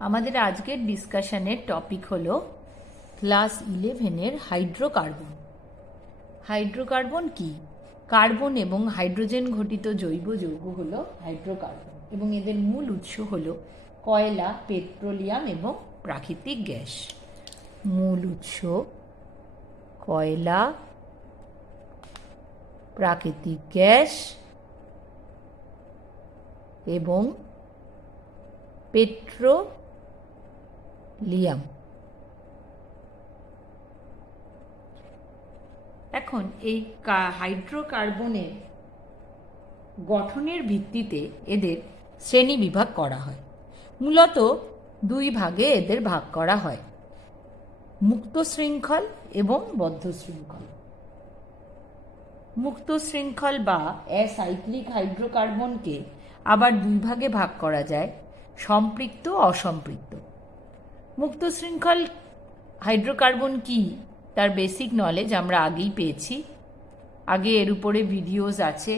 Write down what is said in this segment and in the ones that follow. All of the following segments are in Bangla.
আমাদের আজকের ডিসকাশনের টপিক হলো ক্লাস 11-এর হাইড্রোকার্বন। হাইড্রোকার্বন কি? কার্বন এবং হাইড্রোজেন ঘটিত জৈব যৌগ হলো হাইড্রোকার্বন এবং এদের মূল উৎস হলো কয়লা, পেট্রোলিয়াম এবং প্রাকৃতিক গ্যাস। মূল উৎস কয়লা, প্রাকৃতিক গ্যাস এবং পেট্রোলিয়াম। এখন এই হাইড্রোকার্বনের গঠনের ভিত্তিতে এদের শ্রেণী বিভাগ করা হয়। মূলত দুই ভাগে এদের ভাগ করা হয়, মুক্ত শৃঙ্খল এবং বদ্ধ শৃঙ্খল। মুক্ত শৃঙ্খল বা অ্যাসাইক্লিক হাইড্রোকার্বনকে আবার দুই ভাগে ভাগ করা যায়, সম্পৃক্ত ও অসম্পৃক্ত। মুক্ত শৃঙ্খল হাইড্রোকার্বন কি তার বেসিক নলেজ আমরা আগেই পেয়েছি, আগে এর উপরে ভিডিওস আছে,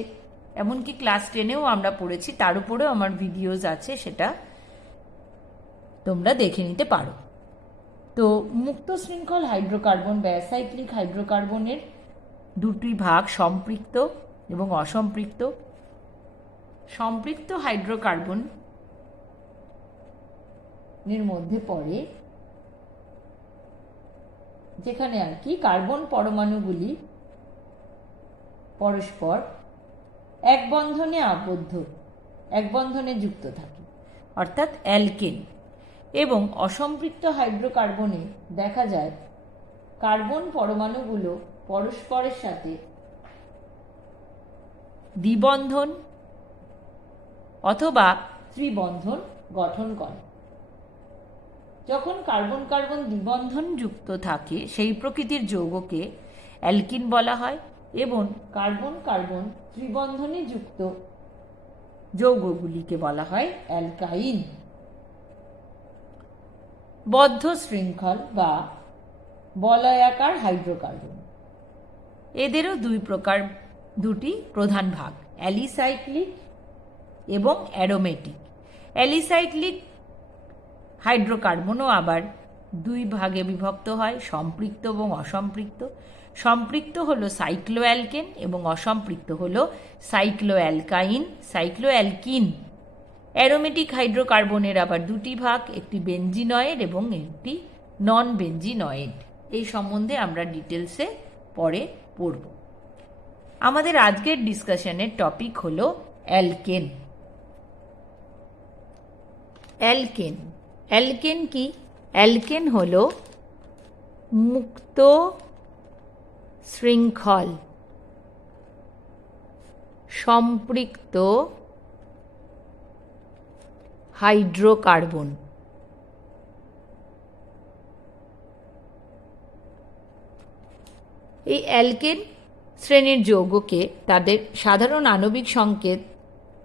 এমনকি ক্লাস 10-এও আমরা পড়েছি, তার উপরেও আমার ভিডিওস আছে, সেটা তোমরা দেখে নিতে পারো। তো মুক্ত শৃঙ্খল হাইড্রোকার্বন বা অ্যাসাইক্লিক হাইড্রোকার্বনের দুটি ভাগ, সম্পৃক্ত এবং অসম্পৃক্ত। সম্পৃক্ত হাইড্রোকার্বন এর মধ্যে পড়ে যেখানে আর কি কার্বন পরমাণুগুলি পরস্পর এক বন্ধনে আবদ্ধ, এক বন্ধনে যুক্ত থাকে, অর্থাৎ অ্যালকেন। এবং অসম্পৃক্ত হাইড্রোকার্বনে দেখা যায় কার্বন পরমাণুগুলো পরস্পরের সাথে দ্বিবন্ধন অথবা ত্রিবন্ধন গঠন করে। যখন কার্বন কার্বন দ্বিবন্ধন যুক্ত থাকে সেই প্রকৃতির যৌগকে অ্যালকিন বলা হয় এবং কার্বন কার্বন ত্রিবন্ধনে যুক্ত যৌগগুলিকে বলা হয় অ্যালকাইন। বদ্ধ শৃঙ্খল বা বলয়াকার হাইড্রোকার্বন, এদেরও দুটি প্রধান ভাগ, অ্যালিসাইক্লিক এবং অ্যারোমেটিক। অ্যালিসাইক্লিক হাইড্রোকার্বনও আবার দুই ভাগে বিভক্ত হয়, সম্পৃক্ত এবং অসম্পৃক্ত। সম্পৃক্ত হলো সাইক্লোঅ্যালকেন এবং অসম্পৃক্ত হলো সাইক্লোঅ্যালকিন। অ্যারোমেটিক হাইড্রোকার্বনের আবার দুটি ভাগ, একটি বেনজিনয়েড এবং একটি নন বেনজিনয়েড। এই সম্বন্ধে আমরা ডিটেলসে পরে পড়ব। আমাদের আজকের ডিসকাশনের টপিক হলো অ্যালকেন। অ্যালকেন অ্যালকেন কি? অ্যালকেন হলো মুক্ত শৃঙ্খল সম্পৃক্ত হাইড্রোকার্বন। এই অ্যালকেন শ্রেণীর যৌগকে তাদের সাধারণ আণবিক সংকেত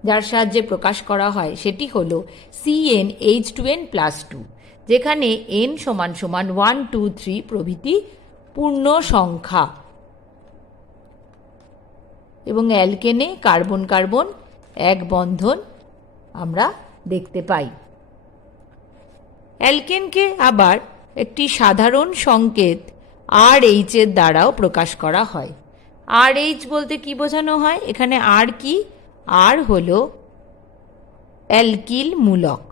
যার সাহায্যে প্রকাশ করা হয় সেটি হল CnH2n+2, যেখানে n = 1, 2, 3 প্রভৃতি পূর্ণ সংখ্যা। এবং অ্যালকেনে কার্বন কার্বন এক বন্ধন আমরা দেখতে পাই। অ্যালকেনকে আবার একটি সাধারণ সংকেত RH এর দ্বারাও প্রকাশ করা হয়। RH বলতে কি বোঝানো হয়? এখানে আর কি? আর হলো অ্যালকিল মূলক।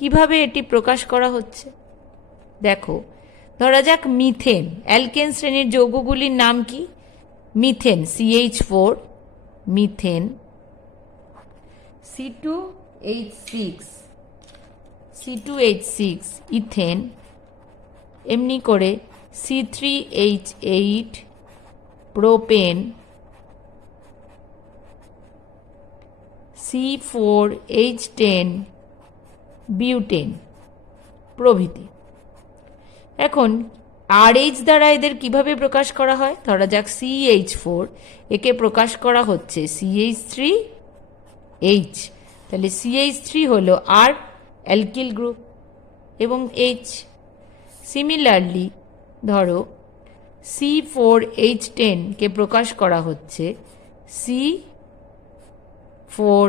কিভাবে এটি প্রকাশ করা হচ্ছে দেখো, ধরা যাক মিথেন। অ্যালকেন শ্রেণীর যৌগগুলির নাম কি? Methane CH4, methane C2H6, ethane, এমনি করে C3H8, প্রোপেন, C4H10, বিউটেন প্রভৃতি। এখন RH দ্বারা এদের কিভাবে প্রকাশ করা হয়? ধরা যাক CH4, একে প্রকাশ করা হচ্ছে CH3H, তাহলে CH3 হলো আর অ্যালকিল গ্রুপ এবং H। সিমিলারলি ধরো C4H10 কে প্রকাশ করা হচ্ছে C4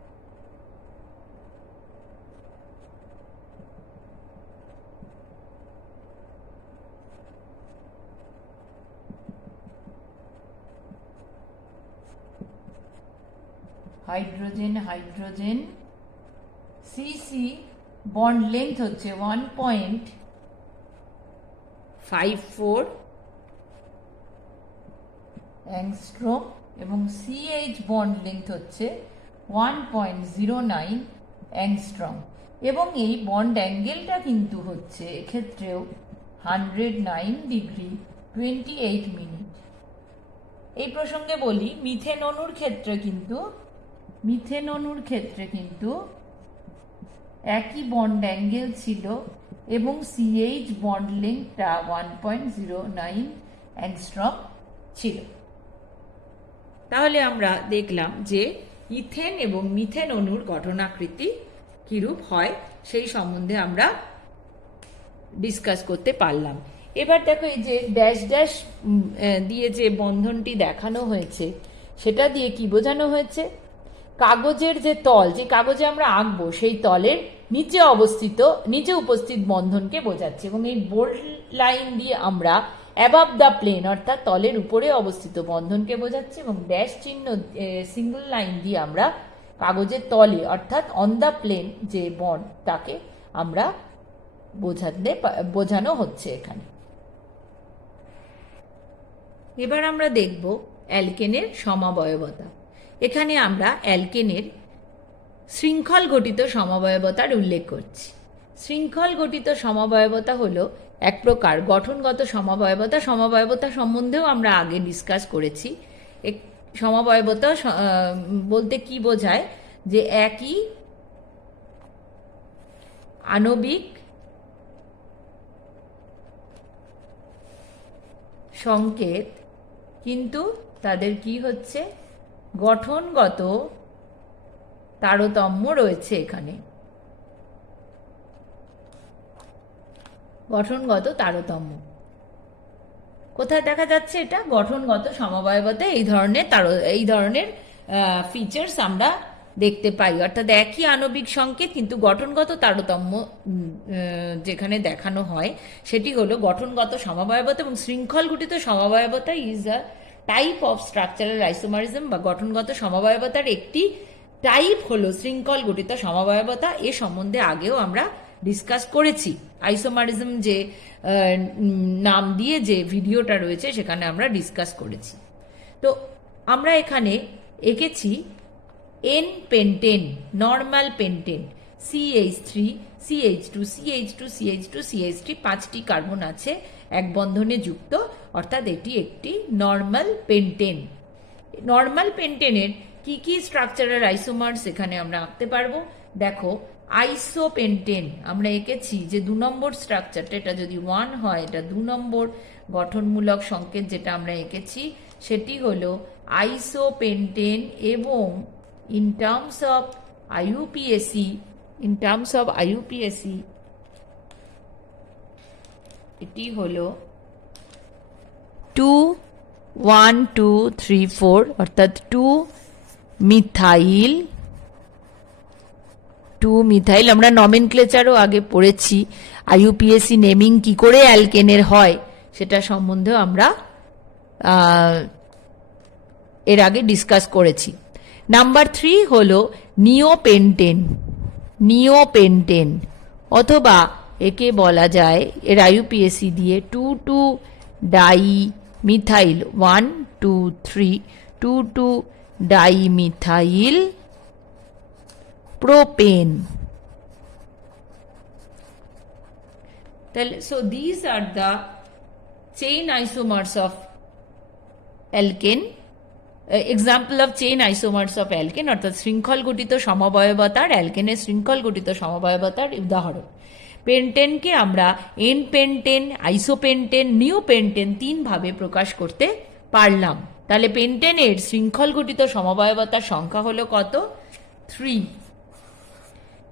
hydrogen hydrogen CC bond length হচ্ছে 1.54 অ্যাংস্ট্রোম এবং সিএইচ বন্ড লেন্থ হচ্ছে 1.09 অ্যাংস্ট্রম এবং এই বন্ড অ্যাঙ্গেলটা কিন্তু হচ্ছে এক্ষেত্রেও 109 ডিগ্রি 28 মিনিট। এই প্রসঙ্গে বলি মিথেন অণুর ক্ষেত্রে কিন্তু একই বন্ড অ্যাঙ্গেল ছিল এবং সিএইচ বন্ড লেন্থটা 1.09 অ্যাংস্ট্রম ছিল। তাহলে আমরা দেখলাম যে ইথেন এবং মিথেন অণুর গঠনাকৃতি কিরূপ হয় সেই সম্বন্ধে আমরা ডিসকাস করতে পারলাম। এবার দেখো এই যে ড্যাশ ড্যাশ দিয়ে যে বন্ধনটি দেখানো হয়েছে সেটা দিয়ে কি বোঝানো হয়েছে, কাগজের যে তল, যে কাগজে আমরা আঁকবো সেই তলের নিচে উপস্থিত বন্ধনকে বোঝাচ্ছে এবং এই বোল্ড লাইন দিয়ে আমরা অ্যাবাভ দ্য প্লেন অর্থাৎ তলের উপরে অবস্থিত বন্ধনকে বোঝাচ্ছে এবং ড্যাশ চিহ্ন সিঙ্গল লাইন দিয়ে আমরা কাগজের তলে অর্থাৎ অন দ্য প্লেন যে বন্ড তাকে আমরা বোঝানো হচ্ছে এখানে। এবার আমরা দেখব অ্যালকেনের সমাবয়বতা। এখানে আমরা অ্যালকেনের শৃঙ্খল গঠিত সমবায়বতার উল্লেখ করছি। শৃঙ্খল গঠিত সমবায়বতা হলো এক প্রকার গঠনগত সমবায়বতা। সমবায়বতা সম্বন্ধেও আমরা আগে ডিসকাস করেছি। সমবায়বতা বলতে কি বোঝায়, যে একই আণবিক সংকেত কিন্তু তাদের কি হচ্ছে গঠনগত তারতম্য রয়েছে। এখানে গঠনগত তারতম্য কোথায় দেখা যাচ্ছে, এটা গঠনগত সমবায়বতে এই ধরনের ফিচার্স আমরা দেখতে পাই। অর্থাৎ একই আণবিক সংকেত কিন্তু গঠনগত তারতম্য যেখানে দেখানো হয় সেটি হলো গঠনগত সমবায়বতা। এবং শৃঙ্খল গঠিত সমবায়বতা is a type of structural isomerism বা গঠনগত সমবায়বতার একটি টাইপ হলো শৃঙ্খল গঠিত সমবায়বতা। এ সম্বন্ধে আগেও আমরা ডিসকাস করেছি। আইসোমারিজম যে নাম দিয়ে যে ভিডিওটা রয়েছে সেখানে আমরা ডিসকাস করেছি। তো আমরা এখানে এঁকেছি N pentane, normal pentane, CH3 CH2 CH2 CH2 CH3 5টি কার্বন আছে এক বন্ধনে যুক্ত, অর্থাৎ এটি একটি নর্মাল পেন্টেন। নর্মাল পেন্টেনের কি কি স্ট্রাকচারাল আইসোমার্স এখানে আমরা আঁকতে পারবো। দেখো আইসোপেন্টেন আমরা এঁকেছি যে 2 নম্বর স্ট্রাকচারটা, এটা যদি 1 হয় এটা 2 নম্বর গঠনমূলক সংকেত যেটা আমরা এঁকেছি সেটি হলো আইসোপেন্টেন। এবং in terms of IUPAC এটি হলো 2 1 2 3 4 অর্থাৎ 2 মিথাইল। আমরা নমেনক্লেচারও আগে পড়েছি, IUPAC নেমিং কি করে অ্যালকেনের হয় সেটা সম্বন্ধেও আমরা এর আগে ডিসকাস করেছি। নাম্বার 3 হলো নিওপেন্টেন অথবা একে বলা যায় এর IUPAC দিয়ে 2 di methyl 1 2 3 2 di methyl propane. So these are the chain isomers of alkane. Example of chain isomers of alkane অর্থাৎ শৃঙ্খল গঠিত সমবায়বতার, অ্যালকেনের শৃঙ্খল গঠিত সমবায়বতার উদাহরণ। পেন্টেনকে আমরা এন পেন্টেন, আইসোপেন্টেন, নিওপেন্টেন 3 ভাবে প্রকাশ করতে পারলাম। তাহলে পেন্টেনের শৃঙ্খল গঠিত সমবায়বতার সংখ্যা হলো কত? 3।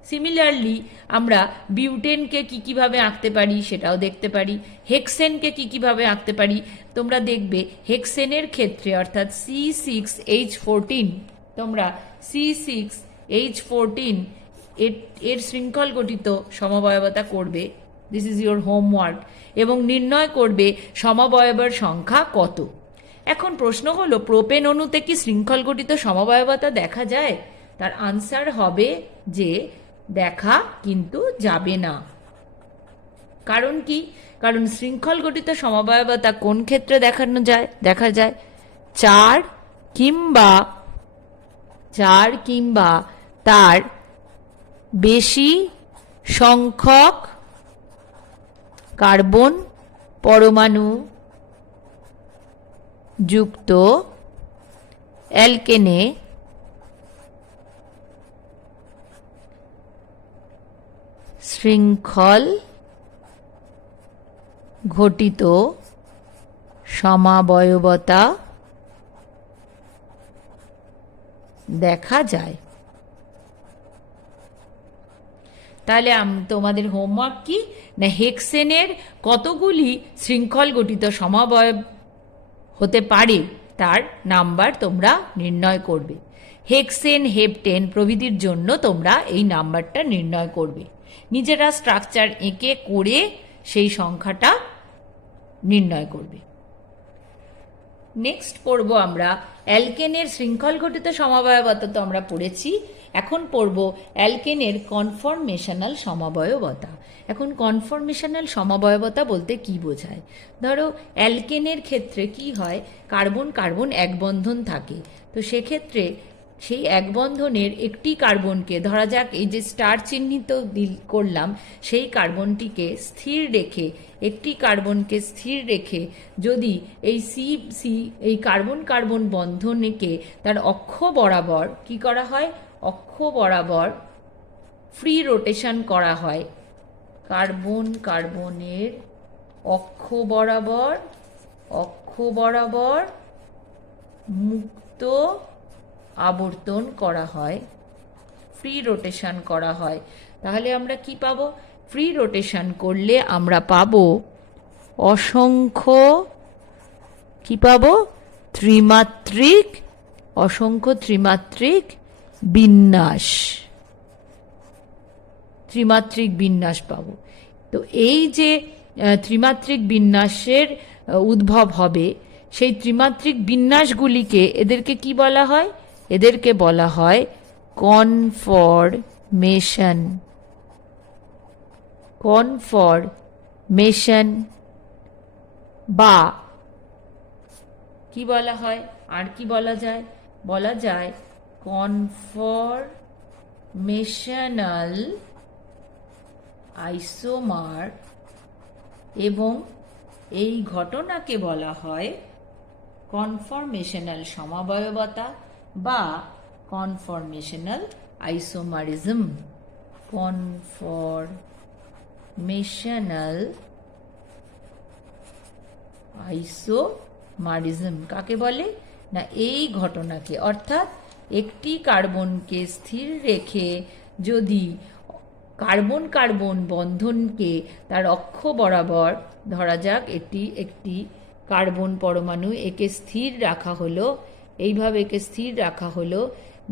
সিমিলারলি আমরা বিউটেনকে কিভাবে আঁকতে পারি সেটাও দেখতে পারি। হেক্সেনকে কিভাবে আঁকতে পারি তোমরা দেখবে হেক্সেনের ক্ষেত্রে অর্থাৎ C6H14 তোমরা C6H14 এর শৃঙ্খল গঠিত সমবায়বতা করবে, দিস ইজ ইয়োর হোমওয়ার্ক, এবং নির্ণয় করবে সমবায়বের সংখ্যা কত। এখন প্রশ্ন হলো, প্রোপেন অণুতে কি শৃঙ্খল গঠিত সমবায়বতা দেখা যায়? তার আনসার হবে যে দেখা কিন্তু যাবে না। কারণ কি? কারণ শৃঙ্খল গঠিত সমবায়বতা কোন ক্ষেত্রে দেখা যায় চার কিংবা তার বেশি সংখ্যক কার্বন পরমাণু যুক্ত অ্যালকেনে শৃঙ্খল ঘটিত সমাবয়বতা দেখা যায়। তাহলে তোমাদের হোমওয়ার্ক কি না, হেক্সেনের কতগুলি শৃঙ্খল গঠিত সমবায় হতে পারে তার নাম্বার তোমরা নির্ণয় করবে। হেক্সেন, হেপটেন প্রভৃতির জন্য তোমরা এই নাম্বারটা নির্ণয় করবে, নিজেরা স্ট্রাকচার এঁকে করে সেই সংখ্যাটা নির্ণয় করবে। নেক্সট পড়ব আমরা অ্যালকেনের শৃঙ্খল ঘটিত সমবায়বতা তো আমরা পড়েছি, এখন পড়ব অ্যালকেনের কনফরমেশনাল সমবায়বতা। এখন কনফরমেশনাল সমবায়বতা বলতে কি বোঝায়? ধরো অ্যালকেনের ক্ষেত্রে কি হয়, কার্বন কার্বন এক বন্ধন থাকে, তো সেক্ষেত্রে সেই এক বন্ধনের একটি কার্বনকে, ধরা যাক এই যে স্টার চিহ্নিত করলাম, সেই কার্বনটিকে স্থির রেখে, একটি কার্বনকে স্থির রেখে যদি এই এই কার্বন কার্বন বন্ধনকে তার অক্ষ বরাবর কি করা হয়, অক্ষ বরাবর ফ্রি রোটেশন করা হয়, কার্বন কার্বনের অক্ষ বরাবর মুক্ত আবর্তন করা হয়, ফ্রি রোটেশন করা হয়, তাহলে আমরা কি পাবো? ফ্রি রোটেশন করলে আমরা পাবো অসংখ্য ত্রিমাত্রিক বিন্যাস পাবো। তো এই যে ত্রিমাত্রিক বিন্যাসের উদ্ভব হবে, সেই ত্রিমাত্রিক বিন্যাসগুলিকে এদেরকে কি বলা হয়? এদেরকে বলা হয় কনফরমেশন বা কি বলা হয়, আর কি বলা যায়? বলা যায় কনফরমেশনাল আইসোমার, এবং এই ঘটনাকে বলা হয় কনফরমেশনাল সমবায়বতা বা কনফরমেশনাল আইসোমারিজম। কনফরমেশনাল আইসোমারিজম কাকে বলে না, এই ঘটনাকে, অর্থাৎ একটি কার্বনকে স্থির রেখে যদি কার্বন কার্বন বন্ধনকে তার অক্ষ বরাবর, ধরা যাক এটি একটি কার্বন পরমাণু, একে স্থির রাখা হলো, এইভাবে একে স্থির রাখা হলো,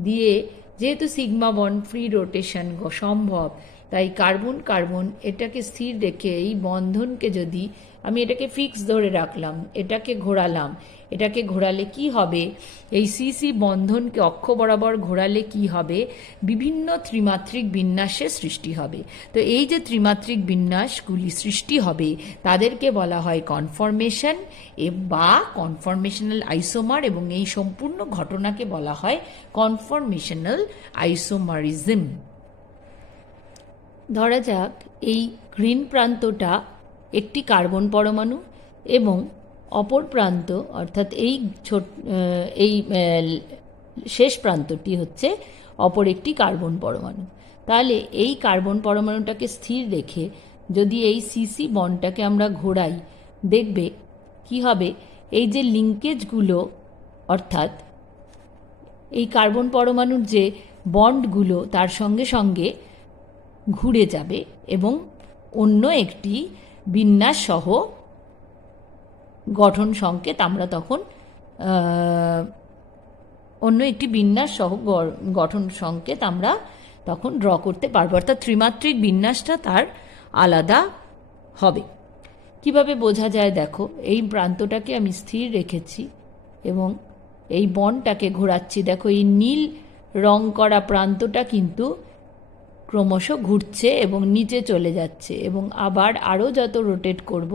দিয়ে যেহেতু সিগমা বন্ড ফ্রি রোটেশন সম্ভব, তাই কার্বন কার্বন এটাকে স্থির রেখে এই বন্ধনকে যদি আমি এটাকে ফিক্স ধরে রাখলাম, এটাকে ঘোরালে কি হবে, এই সিসি বন্ধনকে অক্ষ বরাবর ঘোরালে কি হবে, বিভিন্ন ত্রিমাত্রিক বিন্যাসের সৃষ্টি হবে। তো এই যে ত্রিমাত্রিক বিন্যাসগুলি সৃষ্টি হবে তাদেরকে বলা হয় কনফরমেশন বা কনফরমেশনাল আইসোমার, এবং এই সম্পূর্ণ ঘটনাকে বলা হয় কনফরমেশনাল আইসোমারিজম। ধরা যাক এই গ্রিন প্রান্তটা একটি কার্বন পরমাণু এবং অপর প্রান্ত, অর্থাৎ এই শেষ প্রান্তটি হচ্ছে অপর একটি কার্বন পরমাণু। তাহলে এই কার্বন পরমাণুটাকে স্থির রেখে যদি এই সিসি বন্ডটাকে আমরা ঘোরাই, দেখবে কি হবে, এই যে লিঙ্কেজগুলো, অর্থাৎ এই কার্বন পরমাণুর যে বন্ডগুলো তার সঙ্গে সঙ্গে ঘুরে যাবে এবং অন্য একটি বিন্যাস সহ গঠন সংকেত আমরা তখন গঠন সংকেত আমরা তখন ড্র করতে পারবো, অর্থাৎ ত্রিমাত্রিক বিন্যাসটা তার আলাদা হবে। কিভাবে বোঝা যায় দেখো, এই প্রান্তটাকে আমি স্থির রেখেছি, এবং এই বন্ডটাকে ঘোরাচ্ছি, দেখো এই নীল রং করা প্রান্তটা কিন্তু ক্রমশ ঘুরছে এবং নিচে চলে যাচ্ছে, এবং আবার আরও যত রোটেট করব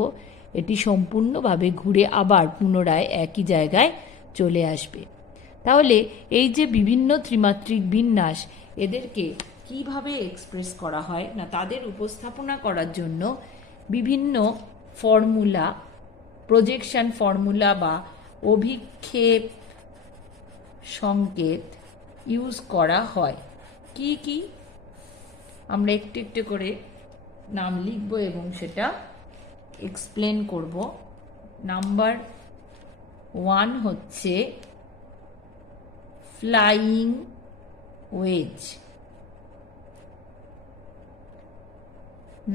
এটি সম্পূর্ণভাবে ঘুরে আবার পুনরায় একই জায়গায় চলে আসবে। তাহলে এই যে বিভিন্ন ত্রিমাত্রিক বিন্যাস, এদেরকে কিভাবে এক্সপ্রেস করা হয় না, তাদের উপস্থাপনা করার জন্য বিভিন্ন ফর্মুলা, প্রজেকশন ফর্মুলা বা অভিক্ষেপ সংকেত ইউজ করা হয়। কি কি আমরা একটু একটু করে নাম লিখব এবং সেটা এক্সপ্লেন করব। নাম্বার 1 হচ্ছে ফ্লাইং ওয়েজ,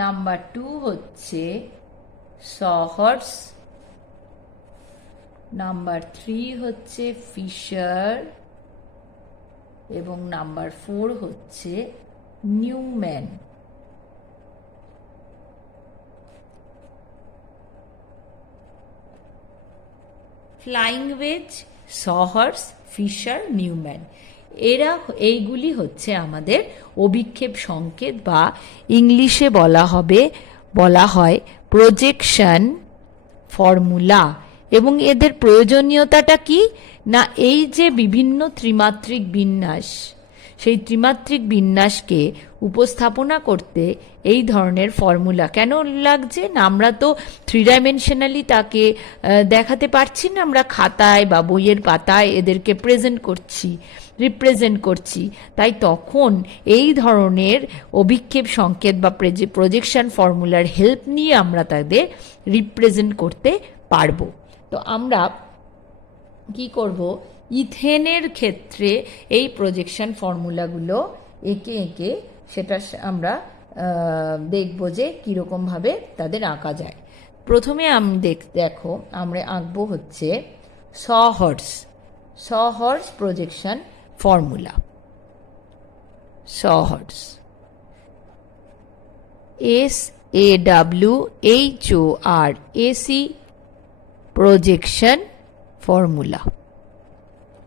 নাম্বার 2 হচ্ছে সহর্স, নাম্বার 3 হচ্ছে ফিশার এবং নাম্বার 4 হচ্ছে Newman. Flying wedge, sawhorse, Fischer, Newman, এইগুলি হচ্ছে আমাদের অভিক্ষেপ সংকেত বা ইংলিশে বলা হয় প্রজেকশন ফর্মুলা। এবং এদের প্রয়োজনীয়তাটা কি না, এই যে বিভিন্ন ত্রিমাত্রিক বিন্যাস, সেই ত্রিমাত্রিক বিন্যাসকে উপস্থাপনা করতে এই ধরনের ফর্মুলা কেন লাগছে না, আমরা তো 3 ডাইমেনশনালি তাকে দেখাতে পারছি না, আমরা খাতায় বা বইয়ের পাতায় এদেরকে রিপ্রেজেন্ট করছি, তাই তখন এই ধরনের অভিক্ষেপ সংকেত বা প্রজেকশন ফর্মুলার হেল্প নিয়ে আমরা তাদের রিপ্রেজেন্ট করতে পারবো। তো আমরা কি করব, ইথেনের ক্ষেত্রে এই প্রজেকশন ফর্মুলাগুলো এঁকে এঁকে সেটা আমরা দেখব যে কীরকমভাবে তাদের আঁকা যায়। প্রথমে আমি দেখো আমরা আঁকবো হচ্ছে sawhorse projection formula. Sawhorse, SAWHORS projection formula.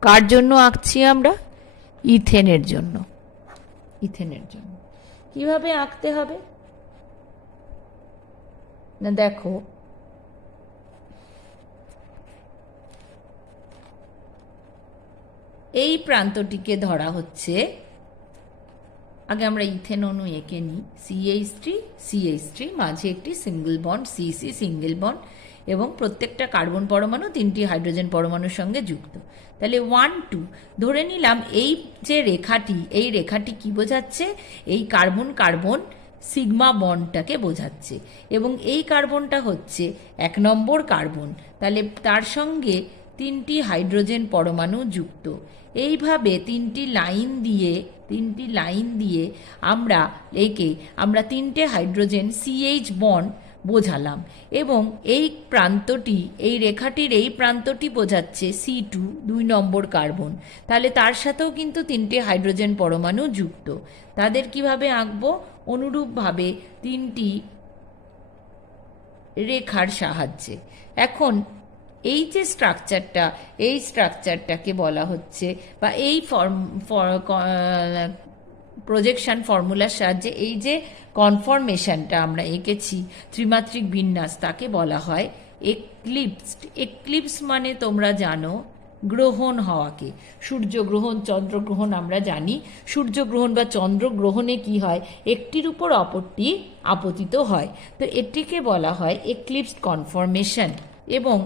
কার জন্য আঁকছি আমরা? ইথেনের জন্য। কিভাবে আঁকতে হবে না, দেখো এই প্রান্তটিকে ধরা হচ্ছে, আগে আমরা ইথেন অণু এঁকে নিই, CH3 মাঝে একটি single bond CC single bond এবং প্রত্যেকটা কার্বন পরমাণু 3টি হাইড্রোজেন পরমাণুর সঙ্গে যুক্ত। তাহলে 1 2 ধরে নিলাম এই যে রেখাটি, এই রেখাটি কি বোঝাচ্ছে, এই কার্বন কার্বন সিগমা বন্ডটাকে বোঝাচ্ছে এবং এই কার্বনটা হচ্ছে 1 নম্বর কার্বন, তাহলে তার সঙ্গে 3টি হাইড্রোজেন পরমাণু যুক্ত। এইভাবে 3টি লাইন দিয়ে আমরা 3টে হাইড্রোজেন CH বন্ড বোঝালাম এবং এই প্রান্তটি, এই রেখাটির এই প্রান্তটি বোঝাচ্ছে C2 2 নম্বর কার্বন, তাহলে তার সাথেও কিন্তু 3টে হাইড্রোজেন পরমাণু যুক্ত। তাদের কিভাবে আঁকবো? অনুরূপভাবে 3টি রেখার সাহায্যে। এখন এই যে স্ট্রাকচারটা, এই স্ট্রাকচারটাকে বলা হচ্ছে বা এই প্রজেকশন ফর্মুলার সাহায্যে এই যে কনফরমেশনটা আমরা এঁকেছি ত্রিমাত্রিক বিন্যাস, তাকে বলা হয় এক্লিপস মানে তোমরা জানো গ্রহণ হওয়াকে। সূর্যগ্রহণ, চন্দ্রগ্রহণ আমরা জানি। সূর্যগ্রহণ বা চন্দ্রগ্রহণে কি হয়, একটির উপর অপরটি আপতিত হয়, তো এটিকে বলা হয় এক্লিপস কনফরমেশন। এবং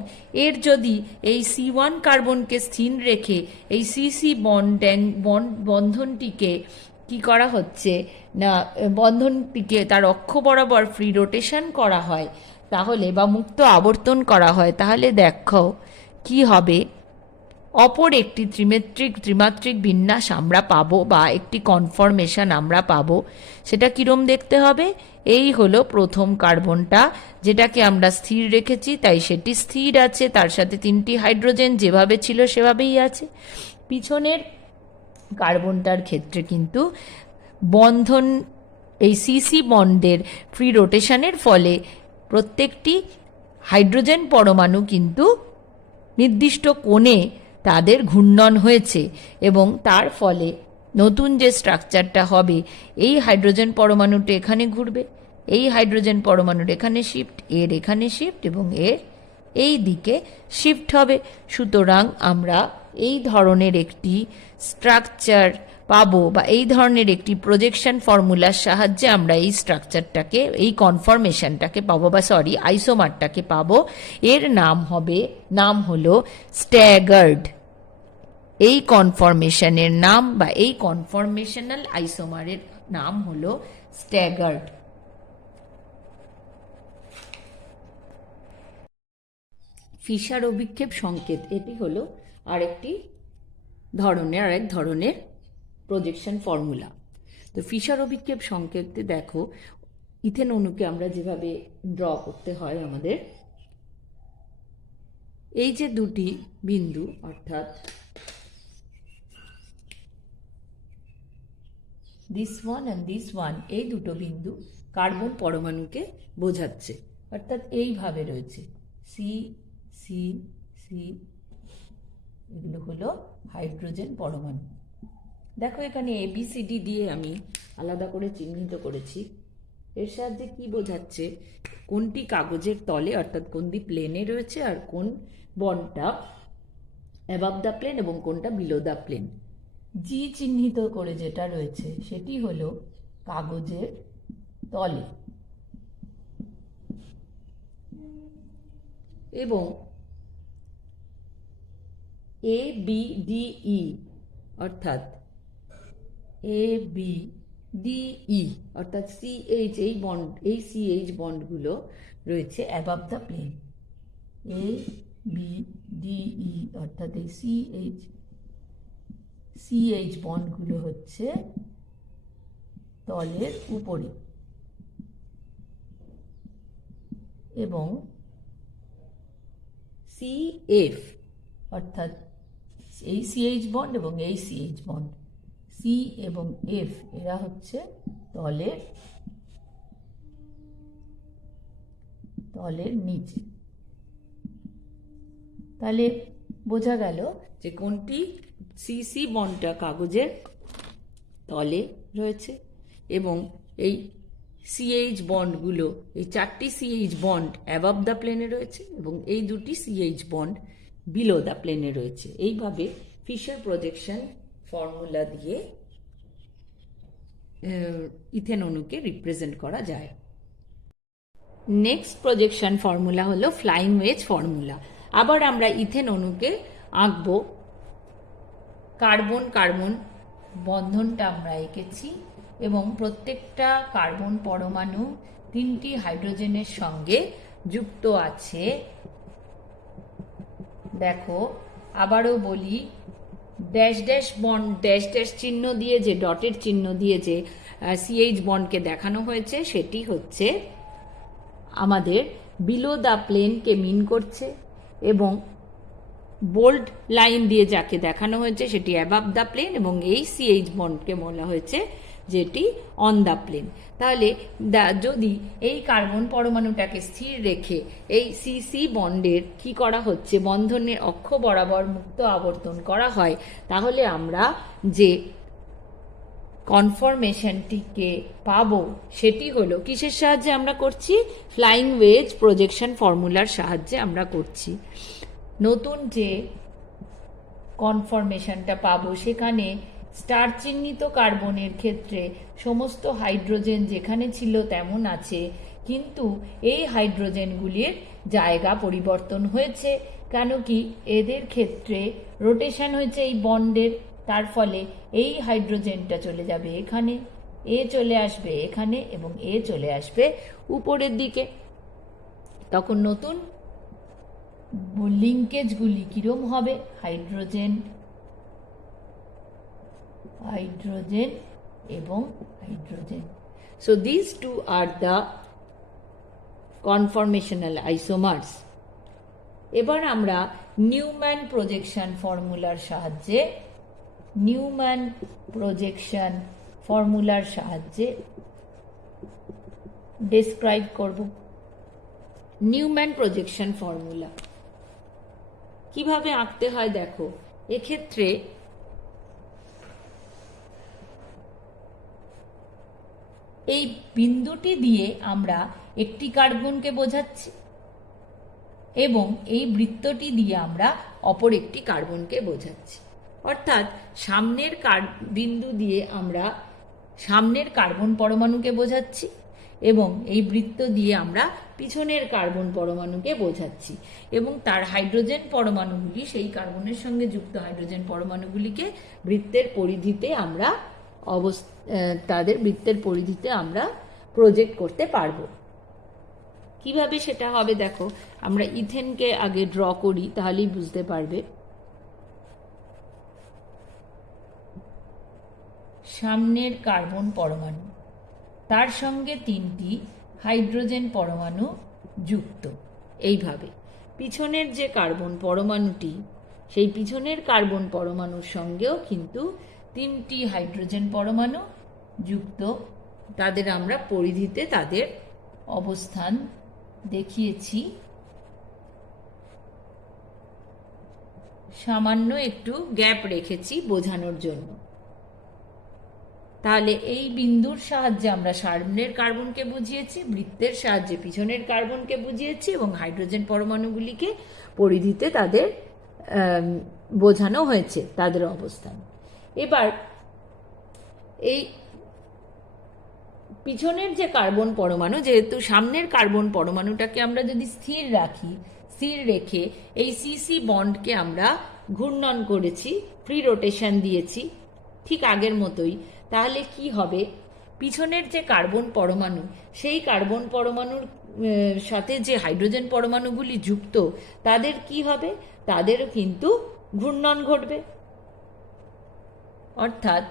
এর যদি এই C1 কার্বনকে স্থির রেখে এই CC বন্ধনটিকে কি করা হচ্ছে না, বন্ধনটিকে তার অক্ষ বরাবর ফ্রি রোটেশন করা হয় তাহলে, বা মুক্ত আবর্তন করা হয়, তাহলে দেখো কি হবে, অপর একটি ত্রিমাত্রিক বিন্যাস আমরা পাবো বা একটি কনফরমেশন আমরা পাবো। সেটা কিরম দেখতে হবে? এই হলো প্রথম কার্বনটা, যেটাকে আমরা স্থির রেখেছি, তাই সেটি স্থির আছে, তার সাথে 3টি হাইড্রোজেন যেভাবে ছিল সেভাবেই আছে। পিছনের কার্বনটার ক্ষেত্রে কিন্তু বন্ধন, এই সিসি বন্ডের ফ্রি রোটেশনের ফলে প্রত্যেকটি হাইড্রোজেন পরমাণু কিন্তু নির্দিষ্ট কোণে তাদের ঘূর্ণন হয়েছে এবং তার ফলে নতুন যে স্ট্রাকচারটা হবে, এই হাইড্রোজেন পরমাণুটা এখানে ঘুরবে, এই হাইড্রোজেন পরমাণুর এখানে শিফট, এর এখানে শিফট এবং এর এই দিকে শিফট হবে। সুতরাং আমরা এই ধরনের একটি স্ট্রাকচার পাবো বা এই ধরনের একটি প্রজেকশন ফর্মুলার সাহায্যে আমরা এই স্ট্রাকচারটাকে, এই কনফরমেশনটাকে পাবো, বা সরি আইসোমারটাকে পাবো। এর নাম হলো স্ট্যাগার্ড। এই কনফরমেশনের নাম বা এই কনফরমেশনাল আইসোমারের নাম হলো স্ট্যাগার্ড। ফিশার অভিক্ষেপ সংকেত, এটি হলো আরেক ধরনের প্রজেকশন ফর্মুলা। তো ফিশার অভিক্ষেপ সংকেতে দেখো, ইথেন অণুকে আমরা যেভাবে ড্র করতে হয় আমাদের, এই যে দুটি বিন্দু অর্থাৎ this one and this one, এই দুটো বিন্দু কার্বন পরমাণুকে বোঝাচ্ছে, অর্থাৎ এইভাবে রয়েছে সি সি সি, এগুলো হলো হাইড্রোজেন পরমাণু। দেখো এখানে ABCD দিয়ে আমি আলাদা করে চিহ্নিত করেছি। এর সাহায্যে কি বোঝাচ্ছে, কোনটি কাগজের তলে অর্থাৎ কোনটি প্লেনে রয়েছে আর কোন বন্ডটা অ্যাবাভ দ্য প্লেন এবং কোনটা বিলো দ্য প্লেন। জি চিহ্নিত করে যেটা রয়েছে সেটি হলো কাগজের তলে, এবং ABDE অর্থাৎ ABDE অর্থাৎ CH, এই CH বন্ডগুলো রয়েছে অ্যাবাভ দ্য প্লেন। ABDE অর্থাৎ এই CH বন্ডগুলো হচ্ছে তলের উপরে, এবং CF অর্থাৎ এই CH বন্ড এবং এই CH বন্ড, C এবং F, এরা হচ্ছে তলের নিচে। তাহলে বোঝা গেল যে কোনটি CC বন্ডটা কাগজের তলে রয়েছে এবং এই CH বন্ডগুলো, এই চারটি CH বন্ড অ্যাবাভ দ্য প্লেনে রয়েছে এবং এই দুটি CH বন্ড বিলো দ্য প্লেনে রয়েছে। এইভাবে ফিশার প্রজেকশন ফর্মুলা দিয়ে ইথেন অণুকে রিপ্রেজেন্ট করা যায়। নেক্সট প্রজেকশন ফর্মুলা হলো ফ্লাইং ওয়েজ ফর্মুলা। আবার আমরা ইথেন অণুকে আঁকবো। কার্বন কার্বন বন্ধনটা আমরা এঁকেছি এবং প্রত্যেকটা কার্বন পরমাণু তিনটি হাইড্রোজেনের সঙ্গে যুক্ত আছে। দেখো আবারও বলি, dash dash bond, dash dash চিহ্ন দিয়ে যে ডটের চিহ্ন দিয়ে যে CH বন্ডকে দেখানো হয়েছে সেটি হচ্ছে আমাদের বিলো দ্য প্লেনকে মিন করছে, এবং বোল্ড লাইন দিয়ে যাকে দেখানো হয়েছে সেটি অ্যাবাভ দ্য প্লেন, এবং এই CH বন্ডকে বলা হয়েছে যেটি অন দ্য প্লেন। তাহলে যদি এই কার্বন পরমাণুটাকে স্থির রেখে এই CC বন্ডের কি করা হচ্ছে, বন্ধনের অক্ষ বরাবর মুক্ত আবর্তন করা হয়, তাহলে আমরা যে কনফরমেশনটিকে পাবো সেটি হলো কিসের সাহায্যে আমরা করছি, ফ্লাইং ওয়েজ প্রজেকশন ফর্মুলার সাহায্যে আমরা করছি। নতুন যে কনফরমেশনটা পাবো সেখানে স্টার চিহ্নিত কার্বনের ক্ষেত্রে সমস্ত হাইড্রোজেন যেখানে ছিল তেমন আছে, কিন্তু এই হাইড্রোজেনগুলির জায়গা পরিবর্তন হয়েছে। কেন কি, এদের ক্ষেত্রে রোটেশন হয়েছে এই বন্ডের, তার ফলে এই হাইড্রোজেনটা চলে যাবে এখানে, এ চলে আসবে এখানে এবং এ চলে আসবে উপরের দিকে। তখন নতুন লিঙ্কেজগুলি কিরম হবে, হাইড্রোজেন এবং hydrogen. So these two are the conformational isomers. এবার আমরা নিউম্যান প্রজেকশন ফর্মুলার সাহায্যে ডেসক্রাইব করব। নিউম্যান প্রজেকশন ফর্মুলা কিভাবে আঁকতে হয় দেখো, এক্ষেত্রে এই বিন্দুটি দিয়ে আমরা একটি কার্বনকে বোঝাচ্ছি এবং এই বৃত্তটি দিয়ে আমরা অপর একটি কার্বনকে বোঝাচ্ছি। অর্থাৎ সামনের বিন্দু দিয়ে আমরা সামনের কার্বন পরমাণুকে বোঝাচ্ছি এবং এই বৃত্ত দিয়ে আমরা পিছনের কার্বন পরমাণুকে বোঝাচ্ছি এবং তার হাইড্রোজেন পরমাণুগুলি, সেই কার্বনের সঙ্গে যুক্ত হাইড্রোজেন পরমাণুগুলিকে বৃত্তের পরিধিতে আমরা তাদের বৃত্তের পরিধিতে আমরা প্রজেক্ট করতে পারবো। কিভাবে সেটা হবে দেখো, আমরা ইথেনকে আগে ড্র করি, তাহলেই বুঝতে পারবে। সামনের কার্বন পরমাণু, তার সঙ্গে 3টি হাইড্রোজেন পরমাণু যুক্ত। এইভাবে পিছনের যে কার্বন পরমাণুটি, সেই পিছনের কার্বন পরমাণুর সঙ্গেও কিন্তু 3টি হাইড্রোজেন পরমাণু যুক্ত। তাদের আমরা পরিধিতে তাদের অবস্থান দেখিয়েছি। সামান্য একটু গ্যাপ রেখেছি বোঝানোর জন্য। তাহলে এই বিন্দুর সাহায্যে আমরা সামনের কার্বনকে বুঝিয়েছি, বৃত্তের সাহায্যে পিছনের কার্বনকে বুঝিয়েছি এবং হাইড্রোজেন পরমাণুগুলিকে পরিধিতে তাদের বোঝানো হয়েছে তাদের অবস্থান। এবার এই পিছনের যে কার্বন পরমাণু, যেহেতু সামনের কার্বন পরমাণুটাকে আমরা যদি স্থির রাখি, স্থির রেখে এই সিসি বন্ডকে আমরা ঘূর্ণন করেছি, ফ্রি রোটেশন দিয়েছি ঠিক আগের মতোই, তাহলে কি হবে, পিছনের যে কার্বন পরমাণু, সেই কার্বন পরমাণুর সাথে যে হাইড্রোজেন পরমাণুগুলি যুক্ত, তাদের কি হবে, তাদেরও কিন্তু ঘূর্ণন ঘটবে। অর্থাৎ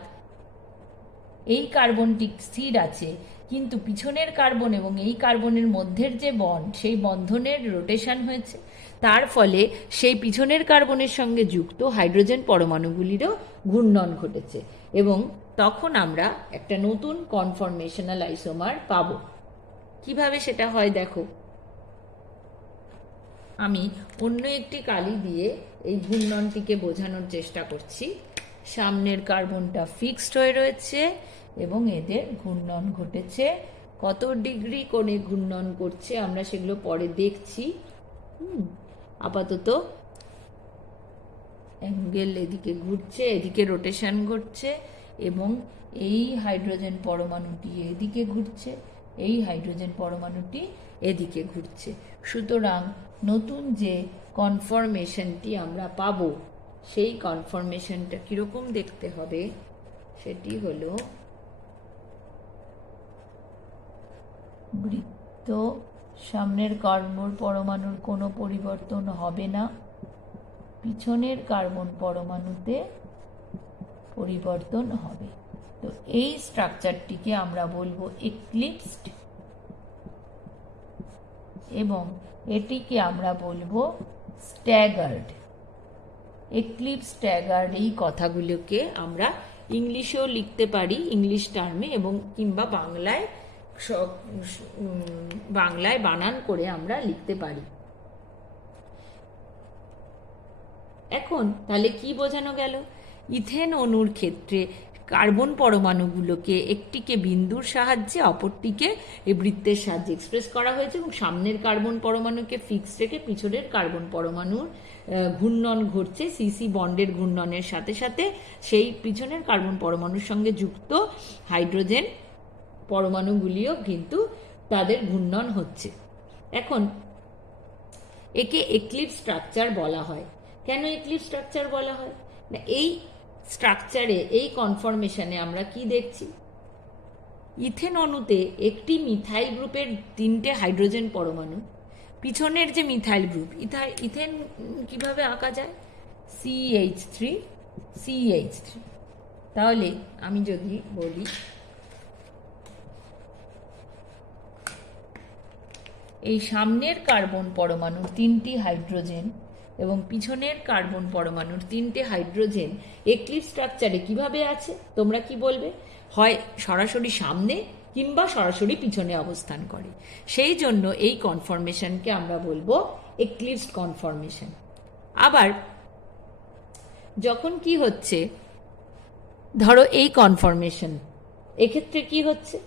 এই কার্বনটি স্থির আছে, কিন্তু পিছনের কার্বন এবং এই কার্বনের মধ্যের যে বন্ড, সেই বন্ধনের রোটেশন হয়েছে, তার ফলে সেই পিছনের কার্বনের সঙ্গে যুক্ত হাইড্রোজেন পরমাণুগুলিরও ঘূর্ণন ঘটেছে এবং তখন আমরা একটা নতুন কনফরমেশনাল আইসোমার পাব। কিভাবে সেটা হয় দেখো, আমি অন্য একটি কালি দিয়ে এই ঘূর্ণনটিকে বোঝানোর চেষ্টা করছি। সামনের কার্বনটা ফিক্সড হয়ে রয়েছে এবং এদের ঘূর্ণন ঘটেছে। কত ডিগ্রি কোণে ঘূর্ণন করছে আমরা সেগুলো পরে দেখছি। আপাতত অ্যাঙ্গেল এদিকে ঘুরছে, এদিকে রোটেশন ঘটছে এবং এই হাইড্রোজেন পরমাণুটি এদিকে ঘুরছে, এই হাইড্রোজেন পরমাণুটি এদিকে ঘুরছে। সুতরাং নতুন যে কনফরমেশনটি আমরা পাবো, সেই কনফরমেশনটা কীরকম দেখতে হবে, সেটি হলো বৃত্ত, সামনের কার্বন পরমাণুর কোনো পরিবর্তন হবে না, পিছনের কার্বন পরমাণুতে পরিবর্তন হবে। তো এই স্ট্রাকচারটিকে আমরা বলবো এক্লিপসড এবং এটিকে আমরা বলবো স্ট্যাগার্ড। এক্লিপস, স্ট্যাগার্ড, এই কথাগুলোকে আমরা ইংলিশেও লিখতে পারি, ইংলিশ টার্মে, এবং কিংবা বাংলায় বানান করে আমরা লিখতে পারি। এখন তাহলে কি বোঝানো গেল, ইথেন অণুর ক্ষেত্রে কার্বন পরমাণুগুলোকে একটিকে বিন্দুর সাহায্যে অপরটিকে এই বৃত্তের সাহায্যে এক্সপ্রেস করা হয়েছে এবং সামনের কার্বন পরমাণুকে ফিক্স রেখে পিছনের কার্বন পরমাণুর ঘূর্ণন ঘটছে। সিসি বন্ডের ঘূর্ণনের সাথে সাথে সেই পিছনের কার্বন পরমাণুর সঙ্গে যুক্ত হাইড্রোজেন পরমাণুগুলিও কিন্তু তাদের ঘূর্ণন হচ্ছে। এখন একে এক্লিপস স্ট্রাকচার বলা হয়। কেন এক্লিপস স্ট্রাকচার বলা হয় না, এই স্ট্রাকচারে, এই কনফরমেশনে আমরা কি দেখছি, ইথেন অণুতে একটি মিথাইল গ্রুপের 3টে হাইড্রোজেন পরমাণু, পিছনের যে মিথাইল গ্রুপ, ইথেন কিভাবে আঁকা যায়, CH3। তাহলে আমি যদি বলি এই সামনের কার্বন পরমাণুর 3টি হাইড্রোজেন এবং পিছনের কার্বন পরমাণুর 3টে হাইড্রোজেন এক্লিপস স্ট্রাকচারে কিভাবে আছে, তোমরা কি বলবে, হয় সরাসরি সামনে কিংবা সরাসরি পিছনে অবস্থান করে। সেই জন্য এই কনফরমেশনকে আমরা বলবো এক্লিপসড কনফরমেশন। আবার যখন কি হচ্ছে, ধরো এই কনফরমেশন, এক্ষেত্রে কি হচ্ছে,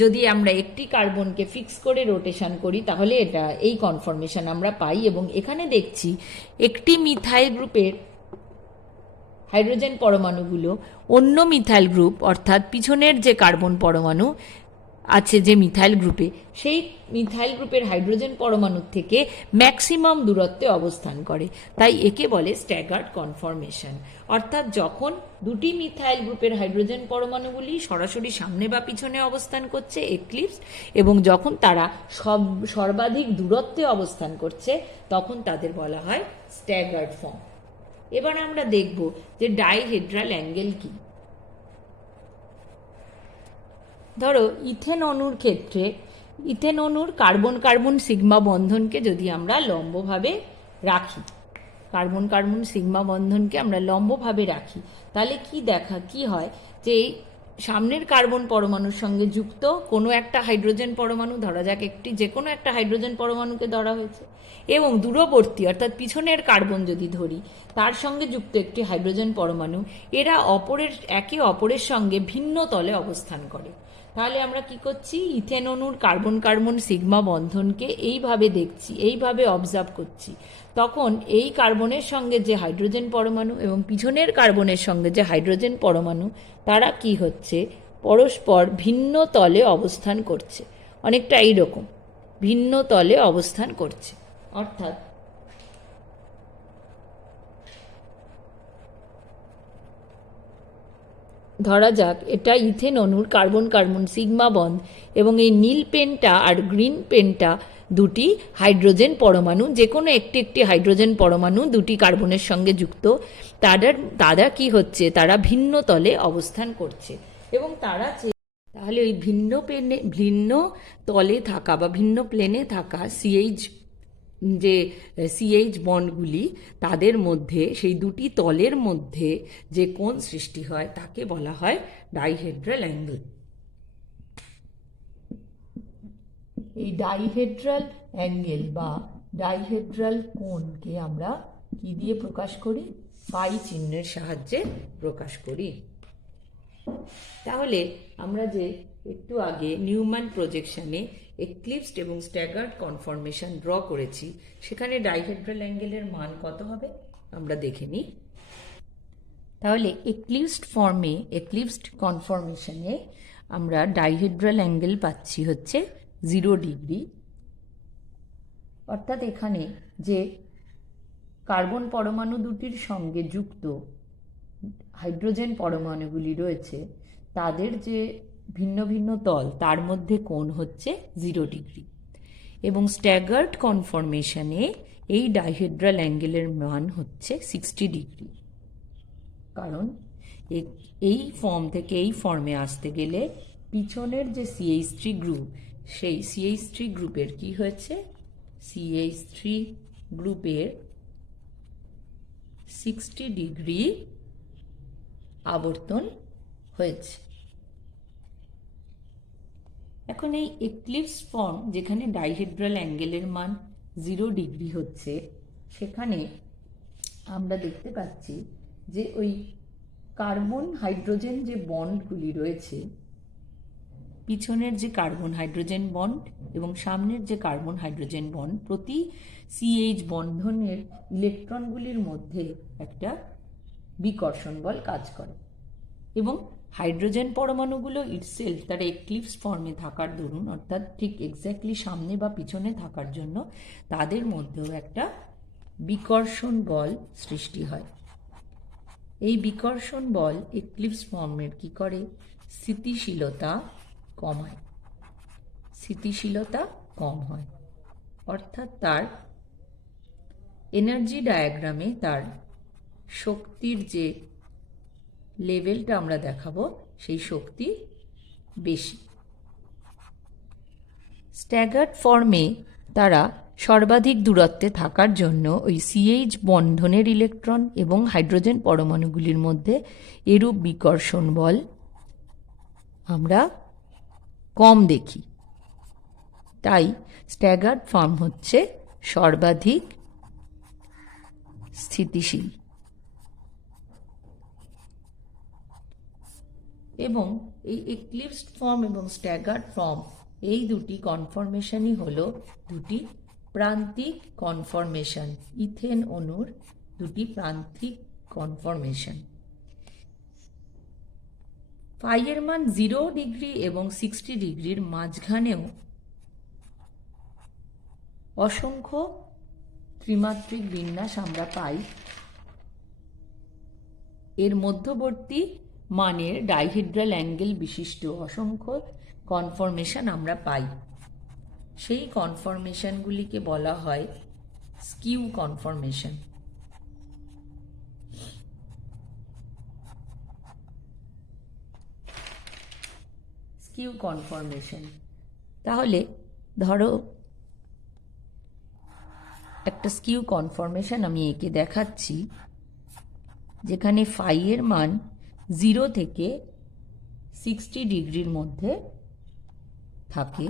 যদি আমরা একটি কার্বনকে ফিক্স করে রোটেশন করি তাহলে এটা এই কনফরমেশন আমরা পাই। এবং এখানে দেখছি একটি মিথাইল গ্রুপের হাইড্রোজেন পরমাণুগুলো অন্য মিথাইল গ্রুপ, অর্থাৎ পিছনের যে কার্বন পরমাণু আছে যে মিথাইল গ্রুপে, সেই মিথাইল গ্রুপের হাইড্রোজেন পরমাণুর থেকে ম্যাক্সিমাম দূরত্বে অবস্থান করে। তাই একে বলে স্ট্যাগার্ড কনফরমেশন। অর্থাৎ যখন দুটি মিথাইল গ্রুপের হাইড্রোজেন পরমাণুগুলি সরাসরি সামনে বা পিছনে অবস্থান করছে এক্লিপস, এবং যখন তারা সর্বাধিক দূরত্বে অবস্থান করছে তখন তাদের বলা হয় স্ট্যাগার্ড ফর্ম। এবার আমরা দেখব যে ডাইহেড্রাল অ্যাঙ্গেল কি। ধরো ইথেন অণুর ক্ষেত্রে ইথেন অণুর কার্বন কার্বন সিগমা বন্ধনকে যদি আমরা লম্বভাবে রাখি, কার্বন কার্বন সিগমা বন্ধনকে আমরা লম্বভাবে রাখি, তাহলে কি হয় যে এই সামনের কার্বন পরমাণুর সঙ্গে যুক্ত কোনো একটা হাইড্রোজেন পরমাণু, ধরা যাক যে কোনো একটা হাইড্রোজেন পরমাণুকে ধরা হয়েছে, এবং দূরবর্তী অর্থাৎ পিছনের কার্বন যদি ধরি তার সঙ্গে যুক্ত একটি হাইড্রোজেন পরমাণু, এরা একে অপরের সঙ্গে ভিন্ন তলে অবস্থান করে। তাহলে আমরা কি করছি, ইথেন অণুর কার্বন কার্বন সিগমা বন্ধনকে এইভাবে দেখছি, এইভাবে অবজার্ভ করছি। তখন এই কার্বনের সঙ্গে যে হাইড্রোজেন পরমাণু এবং পিছনের কার্বনের সঙ্গে যে হাইড্রোজেন পরমাণু, তারা কি হচ্ছে, পরস্পর ভিন্ন তলে অবস্থান করছে, অনেকটা এইরকম ভিন্ন তলে অবস্থান করছে। অর্থাৎ ধরা যাক এটা ইথেন অণুর কার্বন কার্বন সিগমা বন্ড, এবং এই নীল পেনটা আর গ্রিন পেনটা দুটি হাইড্রোজেন পরমাণু, যে কোনো একটি হাইড্রোজেন পরমাণু দুটি কার্বনের সঙ্গে যুক্ত। তারা কি হচ্ছে, তারা ভিন্ন তলে অবস্থান করছে, এবং তাহলে ওই ভিন্ন তলে থাকা বা ভিন্ন প্লেনে থাকা সিএইচ বন্ডগুলি, তাদের মধ্যে সেই দুটি তলের মধ্যে যে কোণ সৃষ্টি হয় তাকে বলা হয় ডাইহেড্রাল অ্যাঙ্গেল। এই ডাইহেড্রাল অ্যাঙ্গেল বা ডাইহেড্রাল কোণকে আমরা কি দিয়ে প্রকাশ করি, ফাই চিহ্নের সাহায্যে প্রকাশ করি। তাহলে আমরা যে একটু আগে নিউম্যান প্রজেকশনে এক্লিপসড এবং স্ট্যাগার্ড কনফরমেশন ড্র করেছি, সেখানে ডাইহেড্রাল অ্যাঙ্গেলের মান কত হবে আমরা দেখে নিই। তাহলে এক্লিপসড কনফরমেশনে আমরা ডাইহেড্রাল অ্যাঙ্গেল পাচ্ছি হচ্ছে 0 ডিগ্রি। অর্থাৎ এখানে যে কার্বন পরমাণু দুটির সঙ্গে যুক্ত হাইড্রোজেন পরমাণুগুলি রয়েছে তাদের যে ভিন্ন ভিন্ন তল, তার মধ্যে কোণ হচ্ছে 0 ডিগ্রি। এবং স্ট্যাগার্ড কনফরমেশনে এই ডাইহেড্রাল অ্যাঙ্গেলের মান হচ্ছে 60 ডিগ্রি। কারণ এই ফর্ম থেকে এই ফর্মে আসতে গেলে পিছনের যে CH3 গ্রুপ, সেই CH3 গ্রুপের কি হয়েছে, CH3 গ্রুপের 60 ডিগ্রি আবর্তন হয়েছে। এখন এই এক্লিপস ফর্ম, যেখানে ডাইহেড্রাল অ্যাঙ্গেলের মান 0 ডিগ্রি হচ্ছে, সেখানে আমরা দেখতে পাচ্ছি যে ওই কার্বন হাইড্রোজেন যে বন্ডগুলি রয়েছে, পিছনের যে কার্বন হাইড্রোজেন বন্ড এবং সামনের যে কার্বন হাইড্রোজেন বন্ড, প্রতি CH বন্ধনের ইলেকট্রনগুলির মধ্যে একটা বিকর্ষণ বল কাজ করে, এবং হাইড্রোজেন পরমাণুগুলো ইটসেলফ তারা এক্লিপস ফর্মে থাকার দরুন, অর্থাৎ ঠিক এক্স্যাক্টলি সামনে বা পিছনে থাকার জন্য তাদের মধ্যেও একটা বিকর্ষণ বল সৃষ্টি হয়। এই বিকর্ষণ বল এক্লিপস ফর্মের কি করে, স্থিতিশীলতা কম হয়। অর্থাৎ তার এনার্জি ডায়াগ্রামে তার শক্তির যে লেভেলটা আমরা দেখাবো, সেই শক্তি বেশি। স্ট্যাগার্ড ফর্মে তারা সর্বাধিক দূরত্বে থাকার জন্য ওই CH বন্ধনের ইলেকট্রন এবং হাইড্রোজেন পরমাণুগুলির মধ্যে এরূপ বিকর্ষণ বল আমরা কম দেখি। তাই স্ট্যাগার্ড ফর্ম হচ্ছে সর্বাধিক স্থিতিশীল। এবং এই এক্লিপসড ফর্ম এবং স্ট্যাগার্ড ফর্ম এই দুটি কনফরমেশনই হলো দুটি প্রান্তিক কনফরমেশন, ইথেন অণুর দুটি প্রান্তিক কনফরমেশন। ফাইয়ের মান 0 ডিগ্রি এবং 60 ডিগ্রির মাঝখানেও অসংখ্য ত্রিমাত্রিক বিন্যাস আমরা পাই। এর মধ্যবর্তী মানের ডাইহিড্রাল অ্যাঙ্গেল বিশিষ্ট অসংখ্য কনফরমেশন আমরা পাই। সেই কনফরমেশনগুলিকে বলা হয় স্কিউ কনফরমেশন। স্কিউ কনফরমেশন, তাহলে ধরো একটা স্কিউ কনফরমেশন আমি এঁকে দেখাচ্ছি, যেখানে ফাইয়ের মান 0 থেকে 60 ডিগ্রির মধ্যে থাকে।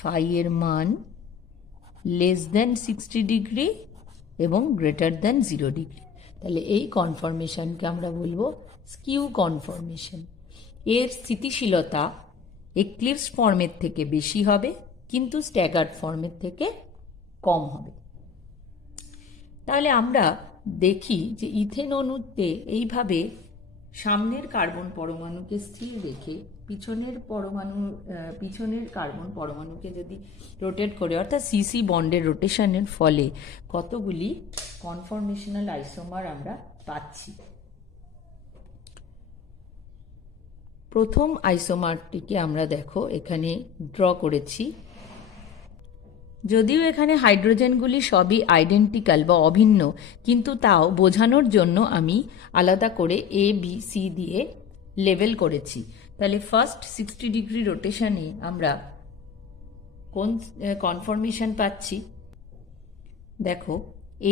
ফাইয়ের মান লেস দেন 60 ডিগ্রি এবং গ্রেটার দেন 0 ডিগ্রি। তাহলে এই কনফরমেশনকে আমরা বলবো স্কিউ কনফরমেশন। এর স্থিতিশীলতা এক্লিপস ফর্মের থেকে বেশি হবে, কিন্তু স্ট্যাগার্ড ফর্মের থেকে কম হবে। তাহলে আমরা দেখি যে ইথেন অণুতে এইভাবে সামনের কার্বন পরমাণুকে স্থির রেখে পিছনের কার্বন পরমাণুকে যদি রোটেট করে, অর্থাৎ সিসি বন্ডের রোটেশনের ফলে কতগুলি কনফরমেশনাল আইসোমার আমরা পাচ্ছি। প্রথম আইসোমারটিকে আমরা দেখো এখানে ড্র করেছি। যদিও এখানে হাইড্রোজেনগুলি সবই আইডেন্টিক্যাল বা অভিন্ন, কিন্তু তাও বোঝানোর জন্য আমি আলাদা করে এ বি সি দিয়ে লেবেল করেছি। তাহলে ফার্স্ট 60 ডিগ্রি রোটেশনে আমরা কোন কনফরমেশন পাচ্ছি? দেখো,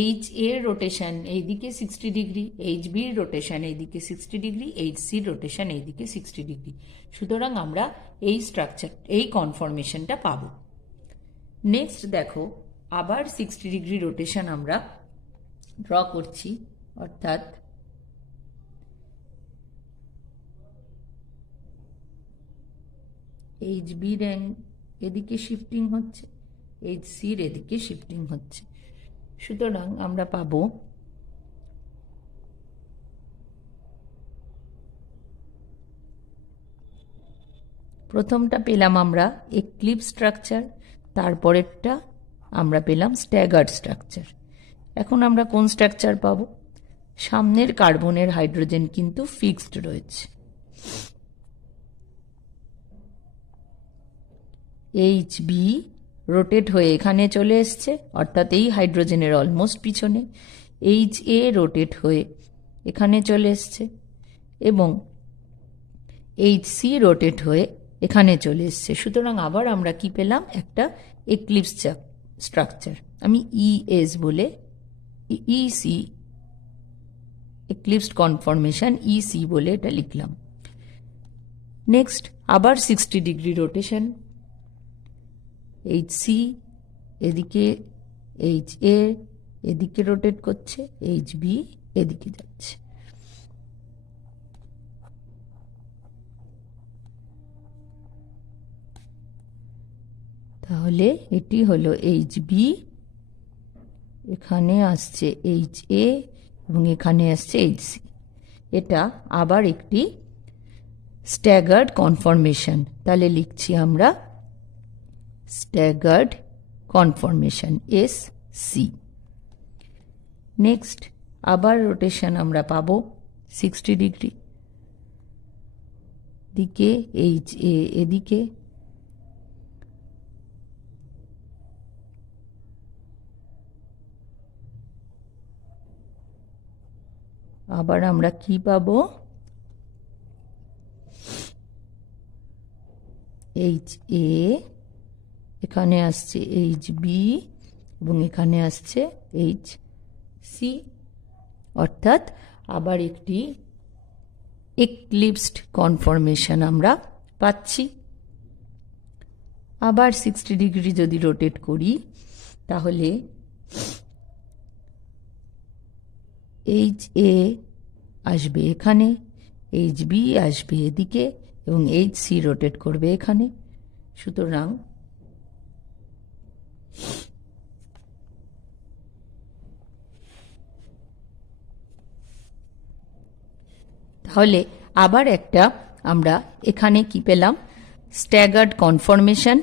এইচ এর রোটেশন এইদিকে 60 ডিগ্রি, এইচ বির রোটেশন এইদিকে 60 ডিগ্রি, এইচ সির রোটেশন এইদিকে 60 ডিগ্রি। সুতরাং আমরা এই কনফরমেশনটা পাবো। নেক্সট দেখো, আবার 60 ডিগ্রি রোটেশন আমরা ড্র করছি, অর্থাৎ এইচ বির এদিকে শিফটিং হচ্ছে, এইচ সির এদিকে শিফটিং হচ্ছে। সুতরাং আমরা পাবো প্রথমটা পেলাম আমরা এক্লিপস স্ট্রাকচার, তারপরেরটা আমরা পেলাম স্ট্যাগার্ড স্ট্রাকচার। এখন আমরা কোন স্ট্রাকচার পাবো? সামনের কার্বনের হাইড্রোজেন কিন্তু ফিক্সড রয়েছে। এইচ বি রোটেট হয়ে এখানে চলে এসছে, অর্থাৎ এই হাইড্রোজেনের অলমোস্ট পিছনে। এইচ এ রোটেট হয়ে এখানে চলে এসছে এবং এইচ সি রোটেট হয়ে এখানে চলে এসছে। সুতরাং আবার আমরা কি পেলাম? একটা এক্লিপস স্ট্রাকচার। আমি ইএস বলে ইসি এক্লিপসড কনফরমেশন ইসি বলে এটা লিখলাম। নেক্সট আবার 60 ডিগ্রি রোটেশন, এইচ সি এদিকে, এইচ এ এদিকে রোটেট করছে, এইচ বি এদিকে যাচ্ছে। তাহলে এটি হলো এইচ বি, এখানে আসছে এইচ এ এবং এখানে আসছে এইচ সি। এটা আবার একটি স্ট্যাগার্ড কনফরমেশন। তাহলে লিখছি আমরা staggered conformation S C. Next আবার রোটেশন আমরা পাবো 60 ডিগ্রি, দিকে এইচ এ এদিকে, আবার আমরা কি পাবো? এইচ এ, এখানে আসছে এইচ বি এবং এখানে আসছে এইচ সি, অর্থাৎ আবার একটি এক্লিপসড কনফরমেশন আমরা পাচ্ছি। আবার 60 ডিগ্রি যদি রোটেট করি তাহলে এইচ এ আসবে এখানে, এইচ বি আসবে এদিকে এবং এইচ সি রোটেট করবে এখানে। সুতরাং তাহলে আবার একটা আমরা এখানে কি পেলাম, স্ট্যাগার্ড কনফরমেশন,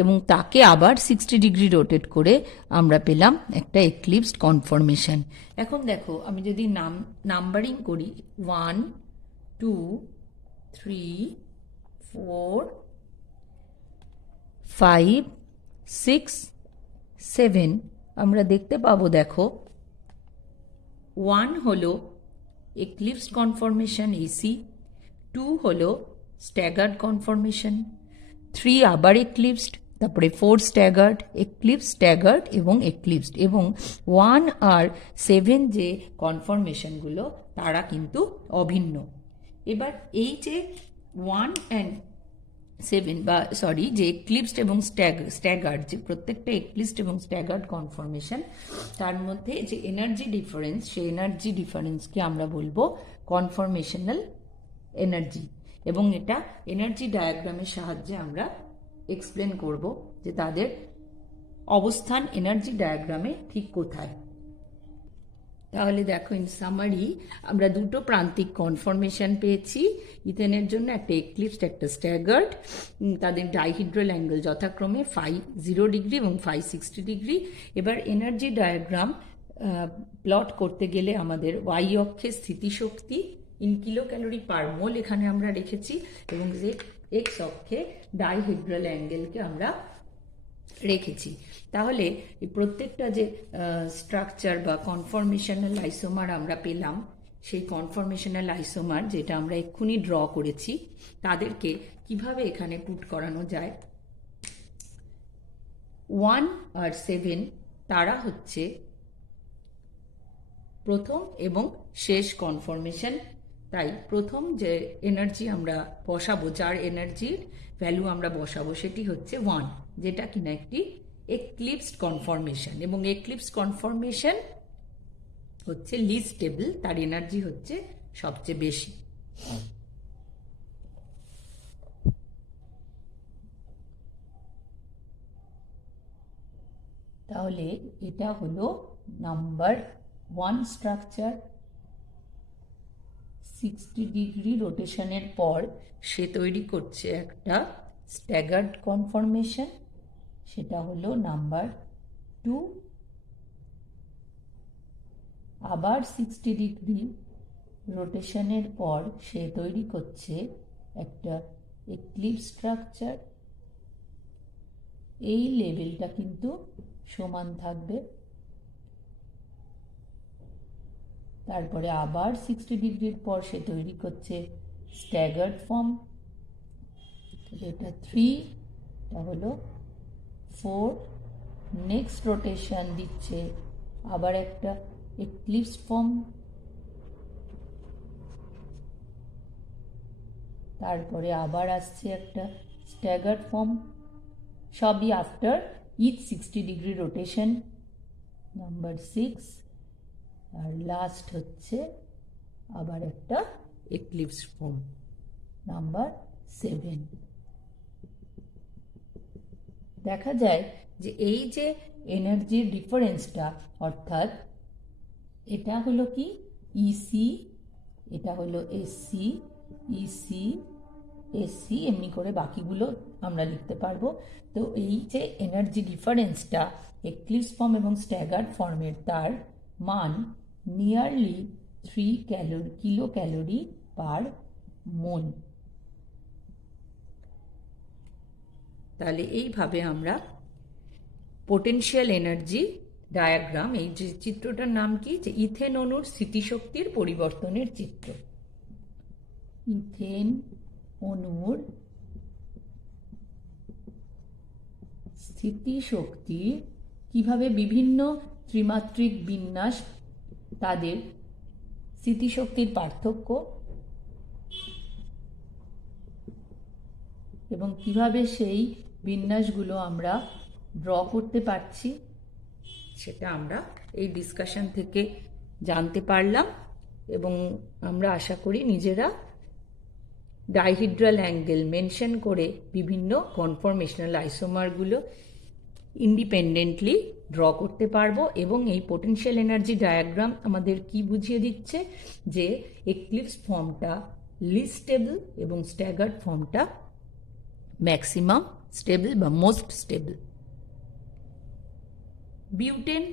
এবং তাকে আবার 60 ডিগ্রি রোটেট করে আমরা পেলাম একটা এক্লিপসড কনফরমেশন। এখন দেখো আমি যদি নাম্বারিং করি 1 2 3 4 5 6 7 আমরা দেখতে পাবো, দেখো 1 হলো এক্লিপসড কনফরমেশন এসি, 2 হলো স্ট্যাগার্ড কনফরমেশন, 3 আবার এক্লিপসড, তারপরে 4 স্ট্যাগার্ড, এক্লিপসড, স্ট্যাগার্ড এবং এক্লিপসড, এবং 1 আর 7 যে কনফরমেশনগুলো তারা কিন্তু অভিন্ন। এবার এই যে 1 অ্যান্ড 7 বা সরি যে এক্লিপসড এবং স্ট্যাগার্ড, যে প্রত্যেকটা এক্লিপসড এবং স্ট্যাগার্ড কনফরমেশন, তার মধ্যে যে এনার্জি ডিফারেন্স, সেই এনার্জি ডিফারেন্সকে আমরা বলবো কনফরমেশনাল এনার্জি, এবং এটা এনার্জি ডায়াগ্রামের সাহায্যে আমরা এক্সপ্লেন করব যে তাদের অবস্থান এনার্জি ডায়াগ্রামে ঠিক কোথায়। তাহলে দেখো ইন সামারি আমরা দুটো প্রান্তিক কনফরমেশন পেয়েছি, ইথেনের জন্য একটা এক্লিপসড একটা স্ট্যাগার্ড, তাদের ডাইহিড্রাল অ্যাঙ্গেল যথাক্রমে 0 ডিগ্রি এবং 60 ডিগ্রি। এবার এনার্জি ডায়াগ্রাম প্লট করতে গেলে আমাদের ওয়াই অক্ষে স্থিতিশক্তি ইন কিলো ক্যালোরি পার মোল এখানে আমরা রেখেছি, এবং যে এক্স অক্ষে ডাইহিড্রাল অ্যাঙ্গেলকে আমরা রেখেছি। তাহলে এই প্রত্যেকটা যে স্ট্রাকচার বা কনফরমেশনাল আইসোমার আমরা পেলাম, সেই কনফরমেশনাল আইসোমার যেটা আমরা এক্ষুনি ড্র করেছি, তাদেরকে কিভাবে এখানে পুট করানো যায়। 1 আর 7 তারা হচ্ছে প্রথম এবং শেষ কনফরমেশন। তাই প্রথম যে এনার্জি আমরা বসাবো, যার এনার্জির ভ্যালু আমরা বসাবো, সেটি হচ্ছে 1, যেটা কিনা একটি এক্লিপসড কনফরমেশন, এবং এক্লিপসড কনফরমেশন হচ্ছে লিস্ট স্টেবল, তার এনার্জি হচ্ছে সবচেয়ে বেশি। তাহলে এটা হলো নাম্বার 1 স্ট্রাকচার। 60 ডিগ্রি রোটেশনের পর সে তৈরি করছে একটা স্ট্যাগার্ড কনফরমেশন, সেটা হলো নাম্বার 2। আবার 60 ডিগ্রি রোটেশনের পর সে তৈরি করছে একটা এক্লিপস স্ট্রাকচার। এই লেভেলটা কিন্তু সমান থাকবে। তারপরে আবার 60 ডিগ্রির পর সে তৈরি করছে স্ট্যাগার্ড ফর্ম, এটা 3, এটা হলো 4। নেক্সট রোটেশন দিচ্ছে আবার একটা এক্লিপস ফর্ম, তারপরে আবার আসছে একটা স্ট্যাগার্ড ফর্ম, সবই after each 60 degree rotation, number 6। আর লাস্ট হচ্ছে আবার একটা এক্লিপস ফর্ম, নাম্বার 7। দেখা যায় যে এই যে এনার্জির ডিফারেন্সটা, অর্থাৎ এটা হলো কি ইসি, এটা হলো এসসি, ইসি এসসি, এমনি করে বাকিগুলো আমরা লিখতে পারবো। তো এই যে এনার্জি ডিফারেন্সটা এক্লিপস ফর্ম এবং স্ট্যাগার্ড ফর্মের, তার মান নিয়ারলি 3 কিলো ক্যালোরি পার মোল। তাহলে এইভাবে আমরা পোটেনশিয়াল এনার্জি ডায়াগ্রাম, এই যে চিত্রটার নাম কি, যে ইথেন অণুর স্থিতিশক্তির পরিবর্তনের চিত্র। ইথেন অণুর স্থিতিশক্তি কিভাবে বিভিন্ন ত্রিমাত্রিক বিন্যাস, তাদের স্থিতিশক্তির পার্থক্য, এবং কিভাবে সেই বিন্যাসগুলো আমরা ড্র করতে পারছি সেটা আমরা এই ডিসকাশন থেকে জানতে পারলাম, এবং আমরা আশা করি নিজেরা ডাইহিড্রাল অ্যাঙ্গেল মেনশন করে বিভিন্ন কনফরমেশনাল আইসোমারগুলো ইন্ডিপেন্ডেন্টলি ড্র করতে পারবো। এবং এই পোটেনশিয়াল এনার্জি ডায়াগ্রাম আমাদের কি বুঝিয়ে দিচ্ছে যে এক্লিপস ফর্মটা লিস্ট স্টেবল এবং স্ট্যাগার্ড ফর্মটা ম্যাক্সিমাম স্টেবল বা মোস্ট স্টেবল। বিউটেন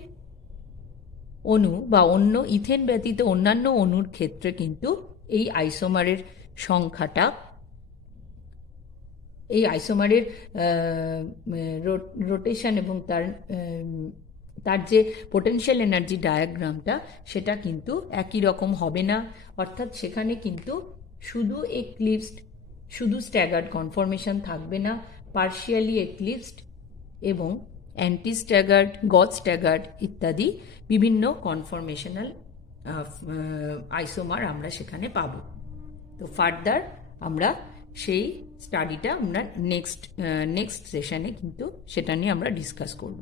অণু বা অন্য ইথেন ব্যতীত অন্যান্য অণুর ক্ষেত্রে কিন্তু এই আইসোমারের সংখ্যাটা, এই আইসোমারের রোটেশন এবং তার যে পোটেনশিয়াল এনার্জি ডায়াগ্রামটা সেটা কিন্তু একই রকম হবে না। অর্থাৎ সেখানে কিন্তু শুধু এক্লিপসড, শুধু স্ট্যাগার্ড কনফরমেশন থাকবে না, পার্শিয়ালি এক্লিপসড এবং অ্যান্টি স্ট্যাগার্ড, গজ স্ট্যাগার্ড ইত্যাদি বিভিন্ন কনফরমেশনাল আইসোমার আমরা সেখানে পাব। তো ফার্দার আমরা সেই স্টাডিটা আমরা নেক্সট সেশনে কিন্তু সেটা নিয়ে আমরা ডিসকাস করব।